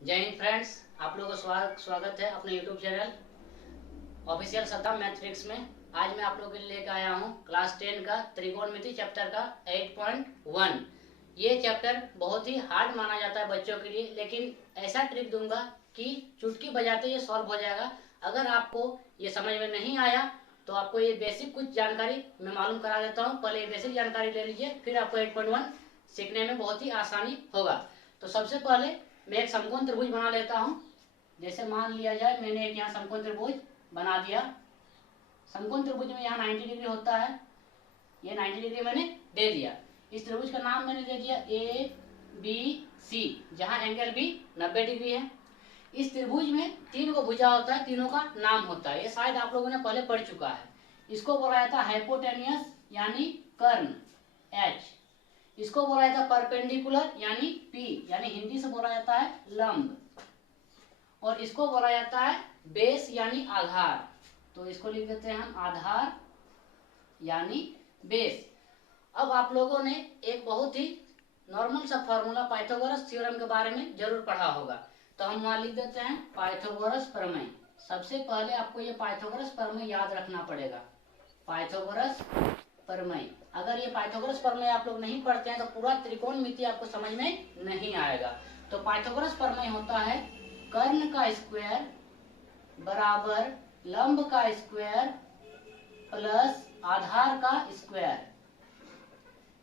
जय हिंद फ्रेंड्स, आप लोगों का स्वागत है अपने यूट्यूब चैनल ऑफिशियल सत्ता मैथमेटिक्स में। आज मैं आप लोगों के लिए लेकर आया हूँ क्लास 10 का त्रिकोणमिति चैप्टर का 8.1। ये चैप्टर बहुत ही हार्ड माना जाता है बच्चों के लिए, लेकिन ऐसा ट्रिक दूंगा कि चुटकी बजाते ये सॉल्व हो जाएगा। अगर आपको ये समझ में नहीं आया तो आपको ये बेसिक कुछ जानकारी मैं मालूम करा देता हूँ। पहले ये बेसिक जानकारी ले लीजिए, फिर आपको 8.1 सीखने में बहुत ही आसानी होगा। तो सबसे पहले मैं एक समकोण त्रिभुज बना लेता हूँ। जैसे मान लिया जाए मैंने एक यहाँ समकोण त्रिभुज बना दिया। समकोण त्रिभुज में यहाँ 90 डिग्री होता है, ये 90 डिग्री मैंने दे दिया। इस त्रिभुज का नाम मैंने दे दिया ए बी सी, जहाँ एंगल भी 90 डिग्री है। इस त्रिभुज में तीन को भुजा होता है, तीनों का नाम होता है। ये शायद आप लोगों ने पहले पढ़ चुका है। इसको बोला जाता है हाइपोटेनियस यानी कर्ण एच। इसको बोला जाता है परपेंडिकुलर यानी पी, यानी हिंदी से बोला जाता है लंब। और इसको बोला जाता है बेस यानी आधार। तो इसको लिख देते हैं हम आधार यानी बेस। अब आप लोगों ने एक बहुत ही नॉर्मल सा फॉर्मूला पाइथागोरस थ्योरम के बारे में जरूर पढ़ा होगा। तो हम वहां लिख देते हैं पाइथागोरस प्रमेय। सबसे पहले आपको ये पाइथागोरस प्रमेय याद रखना पड़ेगा। पाइथागोरस प्रमेय, अगर ये पाइथागोरस प्रमेय आप लोग नहीं पढ़ते हैं तो पूरा त्रिकोणमिति आपको समझ में नहीं आएगा। तो पाइथागोरस प्रमेय होता है कर्ण का स्क्वायर बराबर लंब का स्क्वायर प्लस आधार का स्क्वायर।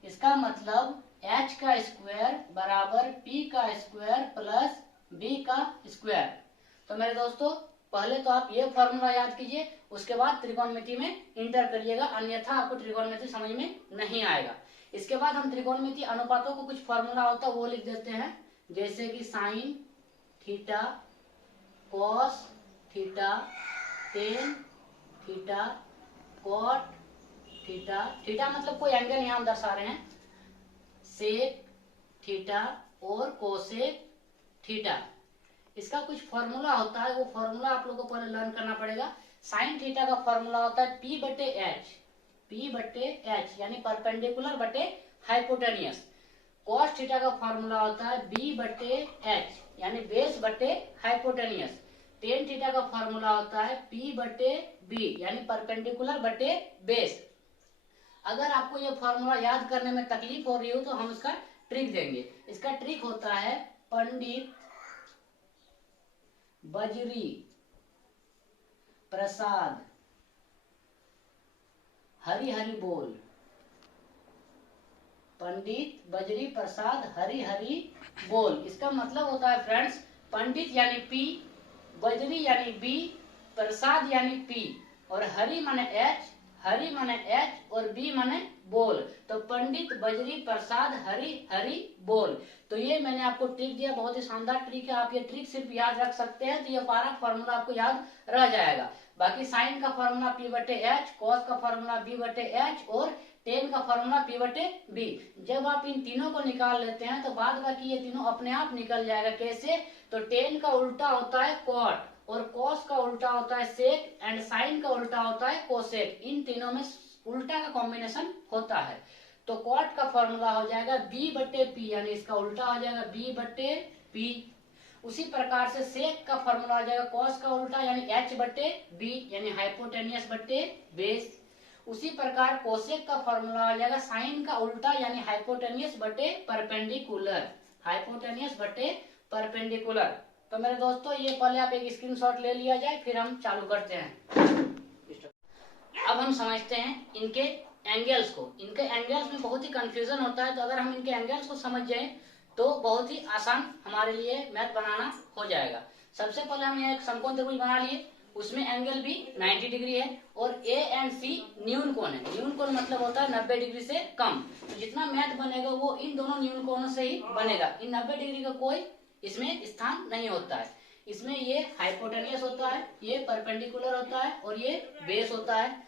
इसका मतलब h का स्क्वायर बराबर p का स्क्वायर प्लस b का स्क्वायर। तो मेरे दोस्तों, पहले तो आप ये फॉर्मूला याद कीजिए, उसके बाद त्रिकोणमिति में इंटर करिएगा, अन्यथा आपको त्रिकोणमिति समझ में नहीं आएगा। इसके बाद हम त्रिकोणमिति अनुपातों को कुछ फॉर्मूला होता है वो लिख देते हैं, जैसे कि sine theta, cos theta, tan theta, cot theta. Theta मतलब कोई एंगल यहाँ हम दर्शा रहे हैं, सेक थीटा और कोसेक थीटा। इसका कुछ फॉर्मूला होता है, वो फॉर्मूला आप लोगों को पहले लर्न करना पड़ेगा। साइन थीटा का फॉर्मूला होता है P बटे एच, P बटे एच यानी परपेंडिकुलर बटे हाइपोटेनियस। कॉस थीटा का फॉर्मूला होता है B बटे एच यानी बेस बटे हाइपोटेनियस। टेन थीटा का फॉर्मूला होता है P बटे बी यानी परपेंडिकुलर बटे बेस। अगर आपको ये फॉर्मूला याद करने में तकलीफ हो रही हो तो हम इसका ट्रिक देंगे। इसका ट्रिक होता है पंडित बजरी प्रसाद हरि हरि बोल। पंडित बजरी प्रसाद हरि हरि बोल, इसका मतलब होता है फ्रेंड्स, पंडित यानी P, बजरी यानी B, प्रसाद यानी P और हरि माने H, हरि माने H और बी माने बोल। तो पंडित बजरी प्रसाद हरि हरि बोल। तो ये मैंने आपको ट्रिक दिया, बहुत ही शानदार ट्रिक है। आप ये ट्रिक सिर्फ याद रख सकते हैं तो ये सारा फॉर्मूला आपको याद रह जाएगा। बाकी साइन का फॉर्मूला P बटे एच, कॉस का फॉर्मूला B बटे एच और टेन का फॉर्मूला P बटे बी। जब आप इन तीनों को निकाल लेते हैं तो बाद बाकी ये तीनों अपने आप निकल जाएगा। कैसे? तो टेन का उल्टा होता है कॉट और कॉस का उल्टा होता है सेक एंड साइन का उल्टा होता है कोसेक। इन तीनों में उल्टा का कॉम्बिनेशन होता है। तो कॉट का फॉर्मूला हो जाएगा B बटे पी यानी इसका उल्टा हो जाएगा B बटे पी। उसी प्रकार से सेक का फॉर्मूला हो जाएगा कॉस का उल्टा यानी H बटे बी यानी हाइपोटेनियस बटे बेस। उसी प्रकार कोसेक का फॉर्मूला हो जाएगा साइन का उल्टा यानी हाइपोटेनियस बटे परपेंडिकुलर, हाइपोटेनियस बटे परपेंडिकुलर। तो मेरे दोस्तों, ये पहले आप एक स्क्रीनशॉट ले लिया जाए, फिर हम चालू करते हैं। अब हम समझते हैं इनके एंगल्स को। इनके एंगल्स में बहुत ही कंफ्यूजन होता है, तो अगर हम इनके एंगल्स को समझ जाएं तो बहुत ही आसान हमारे लिए मैथ बनाना हो जाएगा। सबसे पहले हम एक समकोण त्रिभुज बना लिए, उसमें एंगल भी 90 डिग्री है और ए एंड सी न्यून कोण है। न्यून कोण मतलब होता है 90 डिग्री से कम। तो जितना मैथ बनेगा वो इन दोनों न्यून कोणों से ही बनेगा। इन 90 डिग्री का कोई इसमें स्थान नहीं होता है। इसमें ये हाइपोटेनियस होता है, ये परपेंडिकुलर होता है और ये बेस होता है।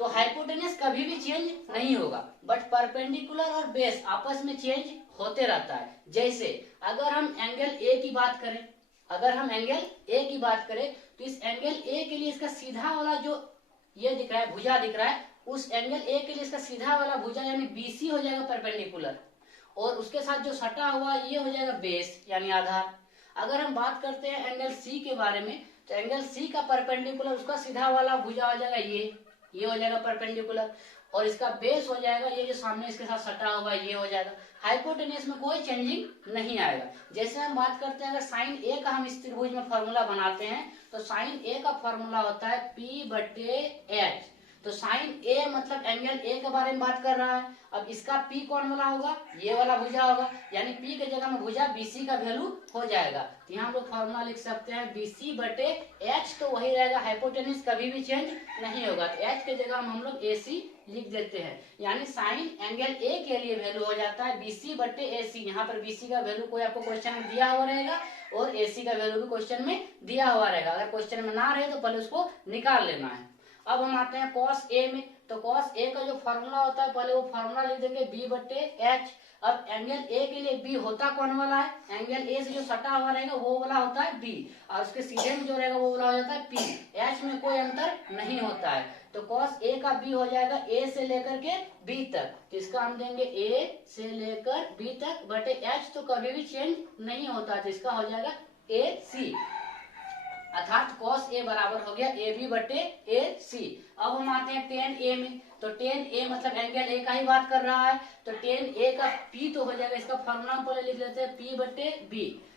तो हाइपोटेनियस कभी भी चेंज नहीं होगा, बट परपेंडिकुलर और बेस आपस में चेंज होते रहता है। जैसे अगर हम एंगल ए की बात करें, अगर हम एंगल ए की बात करें तो इस एंगल ए के लिए इसका सीधा वाला जो ये दिख रहा है, भुजा दिख रहा है, उस एंगल ए के लिए इसका सीधा वाला भुजा यानी बीसी हो जाएगा परपेंडिकुलर और उसके साथ जो सटा हुआ ये हो जाएगा बेस यानी आधार। अगर हम बात करते हैं एंगल सी के बारे में, तो एंगल सी का परपेंडिकुलर उसका सीधा वाला भुजा हो जाएगा ये हो जाएगा परपेंडिकुलर, और इसका बेस हो जाएगा ये जो सामने इसके साथ सटा हुआ है ये हो जाएगा। हाइपोटेन्यूज में कोई चेंजिंग नहीं आएगा। जैसे हम बात करते हैं अगर साइन ए का हम इस त्रिभुज में फॉर्मूला बनाते हैं, तो साइन ए का फॉर्मूला होता है P/H। तो साइन ए मतलब एंगल ए के बारे में बात कर रहा है। अब इसका P कौन वाला होगा, ये वाला भुजा होगा, यानी P के जगह में भुजा BC का वैल्यू हो जाएगा। तो यहाँ हम लोग फॉर्मूला लिख सकते हैं BC/H, तो वही रहेगा, हाइपोटेन्यूज कभी भी चेंज नहीं होगा। तो H के जगह हम लोग AC लिख देते हैं, यानी साइन एंगल ए के लिए वैल्यू हो जाता है BC/AC। यहाँ पर BC का वैल्यू कोई आपको क्वेश्चन में दिया हुआ रहेगा और AC का वैल्यू भी क्वेश्चन में दिया हुआ रहेगा। अगर क्वेश्चन में ना रहे तो पहले उसको निकाल लेना है। अब हम आते हैं cos A में, तो cos A का जो फॉर्मूला होता है पहले वो फॉर्मूला लिख देंगे B/H। अब एंगल A के लिए B होता कौन वाला है, एंगल A से जो सटा हुआ रहेगा वो वाला होता है B, और उसके सीधे में जो रहेगा वो वाला हो जाता है P। H में कोई अंतर नहीं होता है। तो cos A का B हो जाएगा A से लेकर के B तक, तो इसका हम देंगे A से लेकर B तक बटे H, तो कभी भी चेंज नहीं होता है, तो इसका हो जाएगा AC, अर्थात cos A बराबर हो गया AB/AC। अब हम आते हैं tan A में, तो tan A मतलब एंगल A का ही बात कर रहा है, तो tan A का P तो हो जाएगा, इसका फॉर्मूला हम पहले लिख लेते हैं P/B।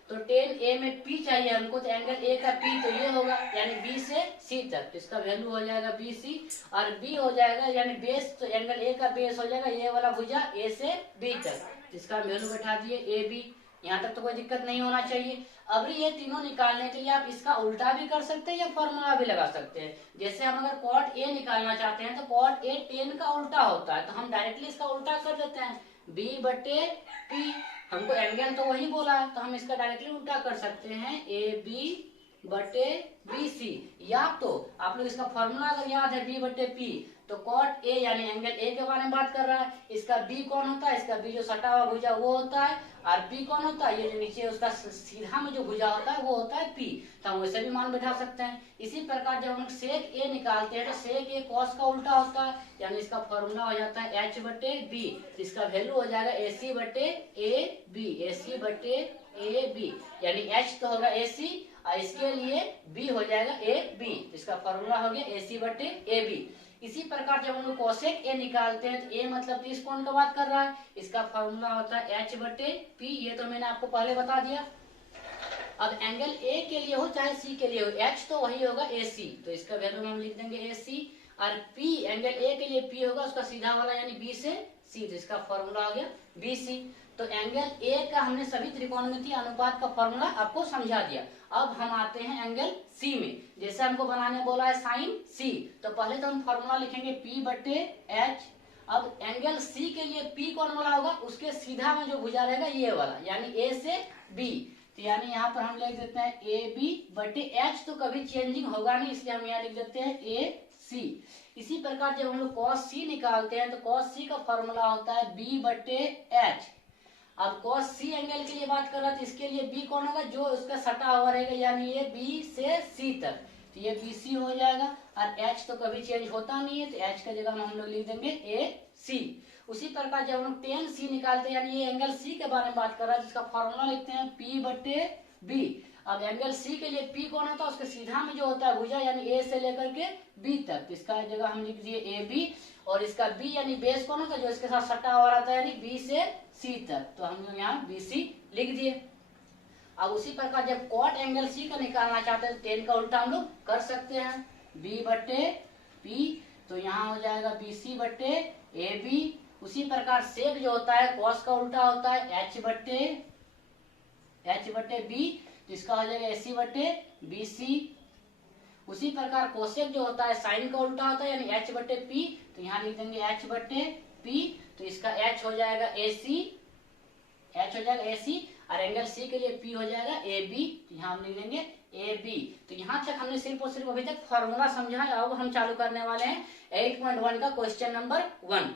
तो tan A में P चाहिए हमको, तो एंगल A का P तो ये होगा, यानी B से C तक, तो इसका वैल्यू हो जाएगा BC, और B हो जाएगा यानी बेस, तो एंगल A का बेस हो जाएगा ये वाला भुजा A से B तक, इसका वैल्यू बैठा दिए AB। यहाँ तक तो कोई दिक्कत नहीं होना चाहिए। अब ये तीनों निकालने के लिए आप इसका उल्टा भी कर सकते हैं या फॉर्मूला भी लगा सकते हैं। जैसे हम अगर cot A निकालना चाहते हैं तो cot A tan का उल्टा होता है, तो हम डायरेक्टली इसका उल्टा कर देते हैं B/P। हमको एंगल तो वही बोला है, तो हम इसका डायरेक्टली उल्टा कर सकते हैं AB/BC। या तो आप लोग इसका फॉर्मूला अगर याद है B/P, तो cot A यानी एंगल A के बारे में बात कर रहा है, इसका B कौन होता है, इसका B जो सटा हुआ भुजा वो होता है, और P कौन होता है, ये जो नीचे उसका सीधा में जो भुजा होता है वो होता है P, तो हम वैसे भी मान बैठा सकते हैं। इसी प्रकार जब हम sec A निकालते हैं तो sec A cos का उल्टा होता है, यानी इसका फॉर्मूला हो जाता है H/B, इसका वैल्यू हो जाएगा AC/AB, AC/AB, यानी H तो होगा AC और इसके लिए B हो जाएगा AB, तो इसका फॉर्मूला हो गया AC/AB। इसी प्रकार जब हम लोग cosec A निकालते हैं तो A मतलब 30 कोण का बात कर रहा है, इसका फॉर्मूला होता है H/P, ये तो मैंने आपको पहले बता दिया। अब एंगल A के लिए हो चाहे C के लिए हो, H तो वही होगा AC, तो इसका वैल्यू हम लिख देंगे AC, और P एंगल A के लिए P होगा उसका सीधा वाला यानी B से C, तो इसका फॉर्मूला हो गया BC। तो एंगल A का हमने सभी त्रिकोणमितीय अनुपात का फॉर्मूला आपको समझा दिया। अब हम आते हैं एंगल C में, जैसे हमको बनाने बोला है साइन C, तो पहले तो हम फॉर्मूला लिखेंगे P/H। अब एंगल C के लिए P कौन वाला होगा, उसके सीधा में जो भुजा रहेगा ये वाला, यानी A से B, तो यानी यहाँ पर हम लिख देते हैं AB/H, तो कभी चेंजिंग होगा नहीं, इसलिए हम यहाँ लिख देते हैं AC। इसी प्रकार जब हम लोग cos C निकालते हैं तो cos C का फॉर्मूला होता है B/H। अब cos C एंगल के लिए बात कर रहा है तो इसके लिए B कौन होगा, जो उसका सटा हुआ रहेगा, यानी ये B से C तक, तो ये BC हो जाएगा, और H तो कभी चेंज होता नहीं है, तो H का जगह हम लोग लिख देंगे AC। उसी प्रकार जब हम लोग tan C निकालते हैं, यानी ये एंगल C के बारे में बात कर रहा है, जिसका फॉर्मूला लिखते हैं P/B। अब एंगल C के लिए P कौन होता है, उसके सीधा में जो होता है भुजा, यानी A से लेकर के B तक, तो इसका जगह हम लिख दिए AB, और इसका B यानी बेस कौन होता है, जो इसके साथ सटा हुआ रहता है, यानी B से C तक, तो हम लोग यहाँ BC लिख दिए। अब उसी प्रकार जब cot एंगल C का निकालना चाहते हैं तो tan का उल्टा हम लोग कर सकते हैं B/P, तो यहाँ हो जाएगा BC/AB। उसी प्रकार sec जो होता है cos का उल्टा होता है H/B, तो इसका हो जाएगा AC/BC। उसी प्रकार कोसेक जो होता है साइन का उल्टा होता है, यानी H/P, तो यहाँ लिख देंगे H/P, तो इसका H हो जाएगा AC, H हो जाएगा AC, और एंगल C के लिए P हो जाएगा AB, तो यहाँ हम लिख देंगे AB। तो यहाँ तक हमने सिर्फ और सिर्फ अभी तक फॉर्मूला समझा है। अब हम चालू करने वाले हैं 8.1 का क्वेश्चन नंबर 1।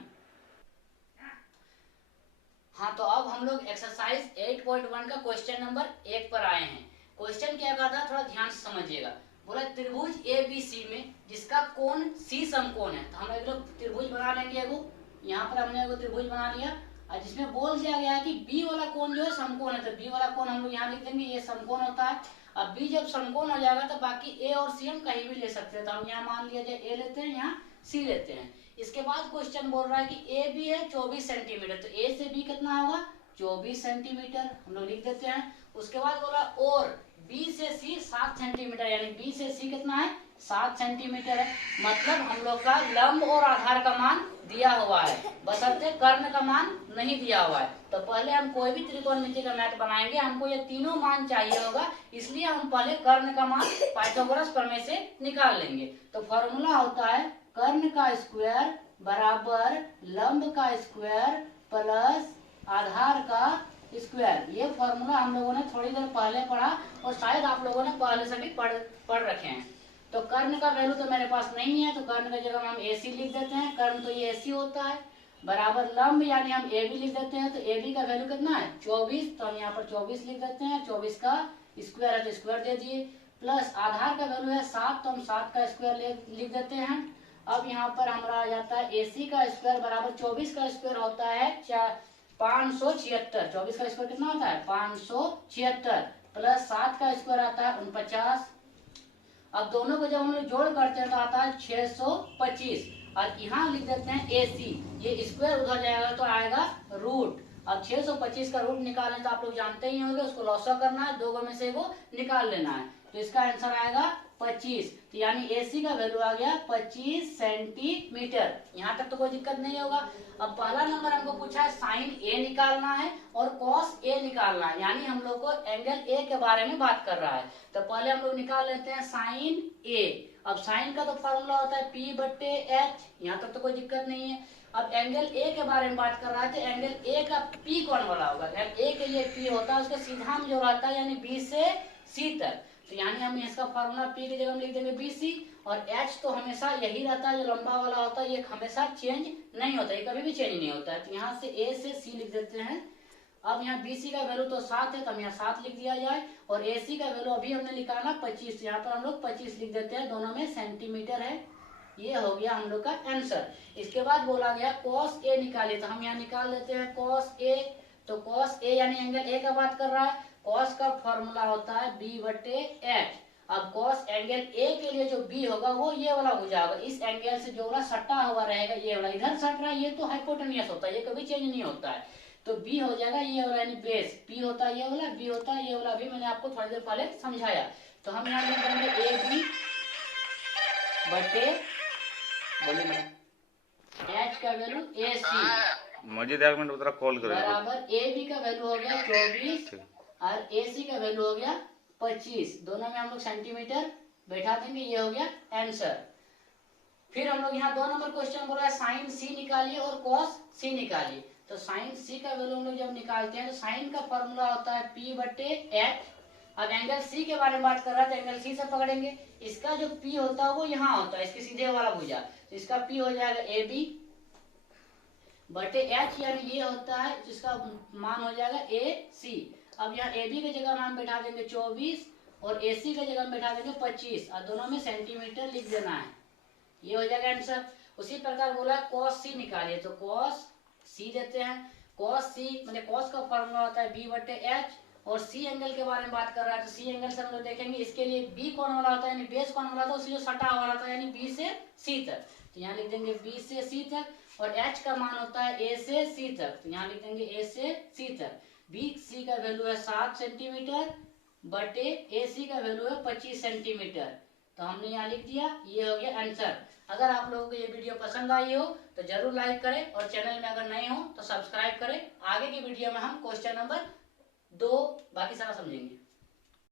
हाँ, तो अब हम लोग एक्सरसाइज 8.1 का क्वेश्चन नंबर 1 पर आए हैं। क्वेश्चन क्या कहा था, थोड़ा ध्यान से समझिएगा। बोला त्रिभुज ABC में जिसका कोण C समकोण है, तो हम एक लोग त्रिभुज बना लेंगे। एगो यहाँ पर हमने एगो त्रिभुज बना लिया, और जिसमें बोल दिया गया है कि बी वाला कोण जो है समकोण है, तो बी वाला कोण हम लोग यहाँ लिख देंगे, ये समकोण होता है। अब बी जब समकोण हो जाएगा तो बाकी ए और सी हम कहीं भी ले सकते हैं, तो हम यहाँ मान लिया जाए ए लेते हैं, यहाँ सी लेते हैं। इसके बाद क्वेश्चन बोल रहा है कि ए बी है 24 सेंटीमीटर, तो ए से बी कितना होगा 24 सेंटीमीटर, हम लोग लिख देते हैं। उसके बाद बोला और बी से सी 7 सेंटीमीटर, यानी बी से सी कितना है 7 सेंटीमीटर है। मतलब हम लोग का लंब और आधार का मान दिया हुआ है, बशर्ते कर्ण का मान नहीं दिया हुआ है। तो पहले हम कोई भी त्रिकोणमिति का मैथ बनाएंगे, हमको ये तीनों मान चाहिए होगा, इसलिए हम पहले कर्ण का मान पाइथागोरस प्रमेय से निकाल लेंगे। तो फॉर्मूला होता है कर्ण का स्क्वायर बराबर लंब का स्क्वायर प्लस आधार का स्क्वायर। ये फॉर्मूला हम लोगों ने थोड़ी देर पहले पढ़ा और शायद आप लोगों ने पहले से भी पढ़ रखे हैं। तो कर्ण का वैल्यू तो मेरे पास नहीं है, तो कर्ण की जगह हम AC लिख देते हैं, कर्ण तो ये AC होता है, बराबर लंब यानी हम AB लिख देते हैं, तो AB का वैल्यू कितना है 24, तो हम यहाँ पर 24 लिख देते हैं, 24 का स्क्वायर है तो स्क्वायर दे दिए, प्लस आधार का वैल्यू है 7, तो हम 7 का स्क्वायर लिख देते हैं। अब यहाँ पर हमारा आ जाता है AC का स्क्वायर बराबर 24 का स्क्वायर होता है 576, 24 का स्क्वायर कितना होता है 576, प्लस 7 का स्क्वायर आता है 49। अब दोनों को जब हम लोग जोड़ करते हैं तो आता है 625, और यहाँ लिख देते हैं AC, ये स्क्वायर उधर जाएगा तो आएगा रूट। अब 625 का रूट निकालने तो आप लोग जानते ही होंगे, उसको लॉसा करना है, दो में से वो निकाल लेना है, तो इसका आंसर आएगा 25। तो यानी AC का वैल्यू आ गया 25 सेंटीमीटर। यहाँ तक तो कोई दिक्कत नहीं होगा। अब पहला नंबर हमको पूछा है साइन A निकालना है और कॉस A निकालना है, यानी हम लोग को एंगल A के बारे में बात कर रहा है। तो पहले हम लोग निकाल लेते हैं साइन A। अब साइन का तो फॉर्मूला होता है P/H, यहाँ तक तो कोई दिक्कत नहीं है। अब एंगल A के बारे में बात कर रहा है, तो एंगल A का P कौन वाला होगा, A के लिए P होता है, उसका सीधा में जो रहता है यानी B से C तक, तो यानी हम इसका फॉर्मूला P की जगह हम लिख देंगे BC, और H तो हमेशा यही रहता है जो लंबा वाला होता है, ये हमेशा चेंज नहीं होता, ये कभी भी चेंज नहीं होता है। तो यहाँ से A से C लिख देते हैं। अब यहाँ BC का वैल्यू तो 7 है, तो हम यहाँ 7 लिख दिया जाए, और AC का वैल्यू अभी हमने निकाला 25, यहाँ पर हम लोग 25 लिख देते हैं, दोनों में सेंटीमीटर है। ये हो गया हम लोग का आंसर। इसके बाद बोला गया cos A निकालिए, तो हम यहाँ निकाल लेते हैं cos A। तो cos A यानी एंगल A का बात कर रहा है, cos का फॉर्मूला होता है B/H। अब cos एंगल A के लिए जो B होगा वो ये वाला हो जाएगा, इस एंगल से जो वाला सटा हुआ रहेगा, ये वाला इधर सट रहा है, ये तो हाइपोटेनियस होता है, ये कभी चेंज नहीं होता है, तो B हो जाएगा ये वाला, यानी बेस P होता है ये वाला, B होता है ये वाला, अभी मैंने आपको थोड़ी देर पहले समझाया। तो हम यहाँ लिख देंगे AB बटे, बोलिए मैडम, H का वैल्यू AC मुझे 1 मिनट उधर कॉल करें बराबर AB का वैल्यू हो गया 24 और AC का वैल्यू हो गया 25, दोनों में हम लोग सेंटीमीटर बैठा देंगे, ये हो गया आंसर। फिर हम लोग यहाँ 2 नंबर क्वेश्चन बोला है साइन C निकालिए और cos C निकालिए। तो साइन C का वैल्यू हम लोग जब निकालते हैं तो साइन का फॉर्मूला होता है P/H। अब एंगल C के बारे में बात कर रहा है, तो एंगल C से पकड़ेंगे, इसका जो P होता है वो यहाँ होता है, इसके सीधे वाला भुजा, तो इसका P हो जाएगा AB बटे H, यानी ये होता है जिसका मान हो जाएगा AC। अब यहाँ AB की जगह हम बैठा देंगे 24 और AC की जगह बैठा देंगे 25, और दोनों में सेंटीमीटर लिख देना है, ये हो जाएगा आंसर। उसी प्रकार बोला cos C निकालिए, तो cos C देते हैं, cos C मतलब cos का फॉर्मूला होता है B/H, और C एंगल के बारे में बात कर रहा है, तो C एंगल से हम लोग देखेंगे इसके लिए B कौन वाला होता है, यानी बेस कौन वाला होता है, उससे जो सटा हुआ रहता है, यानी B से C तक, तो यहाँ लिख देंगे B से C तक, और H का मान होता है A से C तक, तो यहाँ लिख देंगे A से C तक। BC का वैल्यू है 7 सेंटीमीटर बटे AC का वैल्यू है 25 सेंटीमीटर, तो हमने यहाँ लिख दिया, ये हो गया आंसर। अगर आप लोगों को ये वीडियो पसंद आई हो तो जरूर लाइक करें, और चैनल में अगर नए हो तो सब्सक्राइब करें। आगे की वीडियो में हम क्वेश्चन नंबर 2 बाकी सारा समझेंगे।